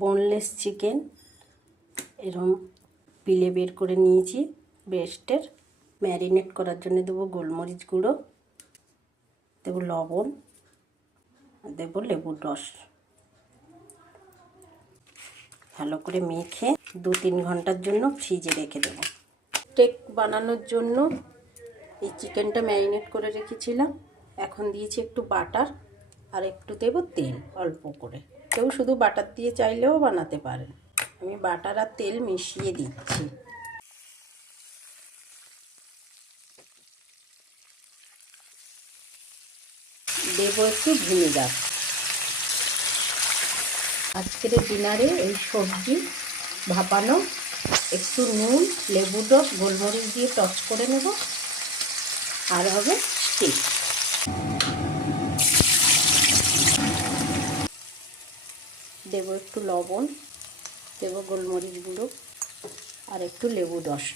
Boneless chicken এরকম পিলে বের করে নিয়েছি ব্রেস্টের। ম্যারিনেট করার জন্য দেবো গোলমরিচ গুঁড়ো, দেবো লবণ, দেবো লেবুর রস। ভালো করে মেখে 2-3 ঘন্টার জন্য ফ্রিজে রেখে দেবো। স্টেক বানানোর জন্য এই চিকেনটা ম্যারিনেট করে রেখেছিলাম। এখন দিয়েছি একটু বাটার আর একটু দেবো তেল অল্প করে। কেউ শুধু বাটার দিয়ে চাইলেও বানাতে পারেন। আমি বাটার আর তেল মিশিয়ে দিচ্ছি। দেবো একটু ভিনেগার। আজকের ডিনারে এই সবজি ভাপানো, একটু নুন, লেবুর রস, গোলমরিচ দিয়ে টস করে নেব। আর হবে স্টিক। দেবো একটু লবণ, দেবো গোলমরিচ গুঁড়ো আর একটু লেবুর রস।